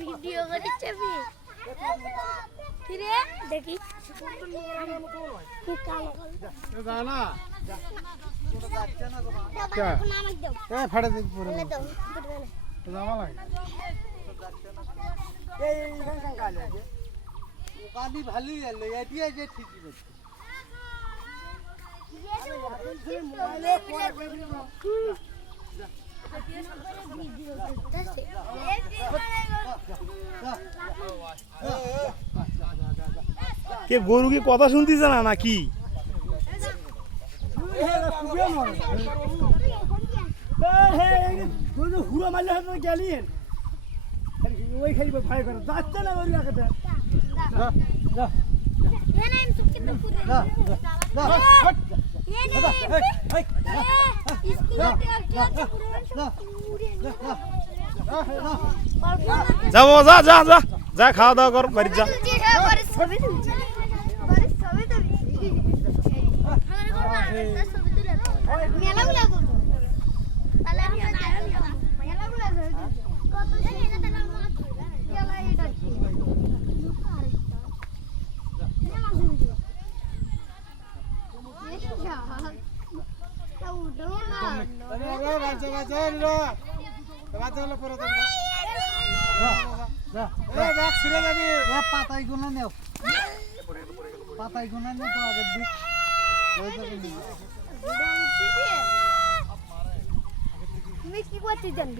video করছে ফিরে দেখি ফাটে জামা লাগে ওখানে ভালোই এলো এদিকে যে ঠিকই করছে কে গরু কি কথা শুনতেছে না নাকি হুড়ো মারলে হয়তো গেলিয়েন ওই খালি ভয় করে যাচ্ছে না গরু রাখাতে যাবো যা যা যা যা খাওয়া দাওয়া কর বাড়ি যা পাতাই গুনা নেও পাতাই গুনা নেও তো আগের দিক তুমি কি করতে জানবি